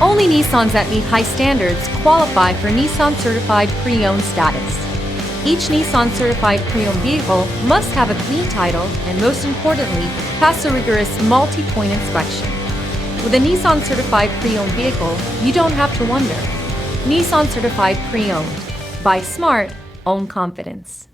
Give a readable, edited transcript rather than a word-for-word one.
Only Nissans that meet high standards qualify for Nissan Certified Pre-Owned status. Each Nissan Certified Pre-Owned vehicle must have a clean title and, most importantly, pass a rigorous multi-point inspection. With a Nissan Certified Pre-Owned vehicle, you don't have to wonder. Nissan Certified Pre-Owned. Buy smart, own confidence.